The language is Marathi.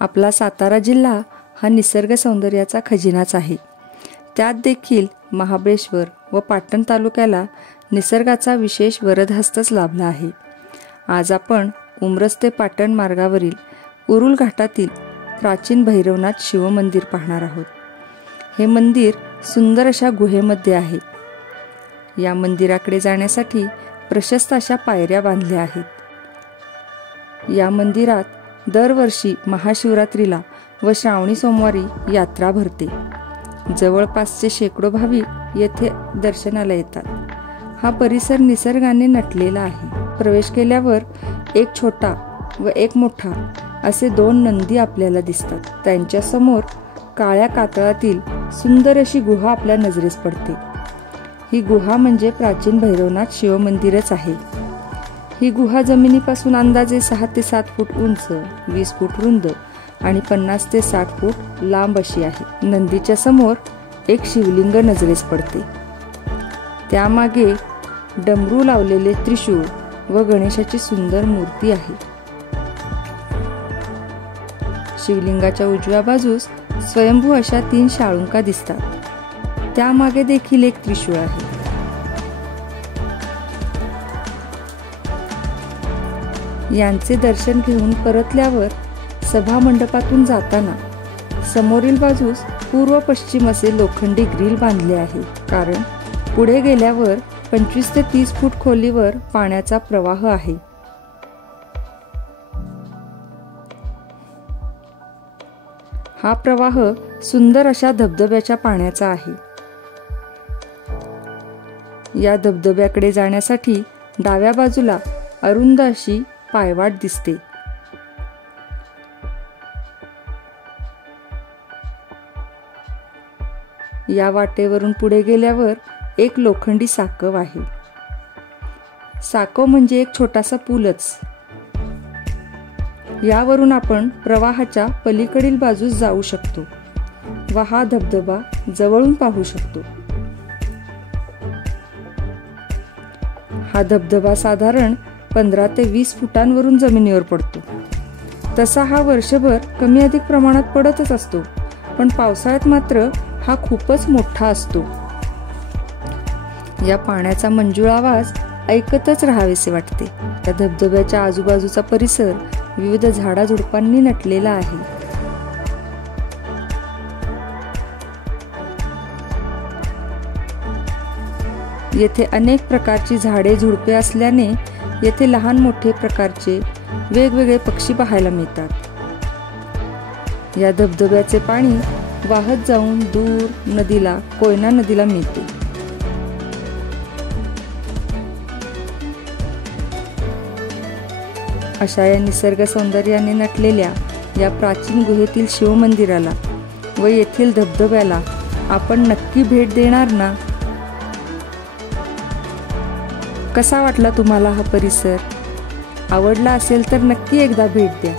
आपला सातारा जिल्हा हा निसर्ग सौंदर्याचा खजिनाच आहे। त्यात देखील महाबळेश्वर व पाटण तालुक्याला निसर्गाचा विशेष वरदहस्तच लाभला आहे। आज आपण उमरस ते पाटण मार्गावरील उरुल घाटातील प्राचीन भैरवनाथ शिवमंदिर पाहणार आहोत। हे मंदिर सुंदर अशा गुहेमध्ये आहे। या मंदिराकडे जाण्यासाठी प्रशस्त अशा पायऱ्या बांधल्या आहेत। या मंदिरात दरवर्षी महाशिवरात्रीला व श्रावणी सोमवारी यात्रा भरते। जवळपासचे शेकडो भाविक येथे दर्शनाला येतात। हा परिसर निसर्गाने नटलेला आहे। प्रवेश केल्यावर एक छोटा व एक मोठा असे दोन नंदी आपल्याला दिसतात। त्यांच्या समोर काळ्या कातळातील सुंदर अशी गुहा आपल्या नजरेस पडते। ही गुहा म्हणजे प्राचीन भैरवनाथ शिवमंदिरच आहे। ही गुहा जमिनीपासून अंदाजे 6 ते 7 फूट उंच, 20 फूट रुंद आणि 50 ते 60 फूट लांब अशी आहे। नंदीच्या समोर एक शिवलिंग नजरेस पडते। त्यामागे डमरू लावलेले त्रिशूळ व गणेशाची सुंदर मूर्ती आहे। शिवलिंगाच्या उजव्या बाजूस स्वयंभू अशा 3 शाळुंका दिसतात। त्यामागे देखील एक त्रिशूळ आहे। यांचे दर्शन घेऊन परतल्यावर सभा मंडपातून जाताना समोरील बाजूस पूर्व पश्चिम असे लोखंडी ग्रिल बांधले आहे। कारण पुढे गेल्यावर 25 ते 30 फूट खोलीवर पाण्याचा प्रवाह आहे। हा प्रवाह सुंदर अशा धबधब्याच्या पाण्याचा आहे। या धबधब्याकडे जाण्यासाठी डाव्या बाजूला अरुंद अशी पायवाट दिसते। या वाटेवरून पुढे गेल्यावर एक लोखंडी साकव आहे। साकव म्हणजे एक छोटासा पूलच। यावरून आपण प्रवाहाच्या पलीकडील बाजूस जाऊ शकतो व हा धबधबा जवळून पाहू शकतो। हा धबधबा साधारण 15 ते 20 फुटांवरून जमिनीवर पडतो। तसा हा वर्षभर कमी अधिक प्रमाणात पडतच असतो, पण पावसाळ्यात मात्र हा खूपच मोठा असतो। या पाण्याचा मंजूळ आवाज ऐकतच राहावेसे वाटते। या धबधब्याच्या आजूबाजूचा परिसर विविध झाडाझुडपांनी नटलेला आहे। येथे अनेक प्रकारची झाडे झुडपे असल्याने येथे लहान मोठे प्रकारचे वेगवेगळे पक्षी पाहायला मिळतात। या धबधब्याचे पाणी वाहत जाऊन दूर नदीला कोयना नदीला मिळते। अशा या निसर्ग सौंदर्याने नटलेल्या या प्राचीन गुहेतील शिवमंदिराला व येथील धबधब्याला आपण नक्की भेट देणार ना? कसा वाटला तुम्हाला हा परिसर? आवडला असेल तर नक्की एकदा भेट द्या।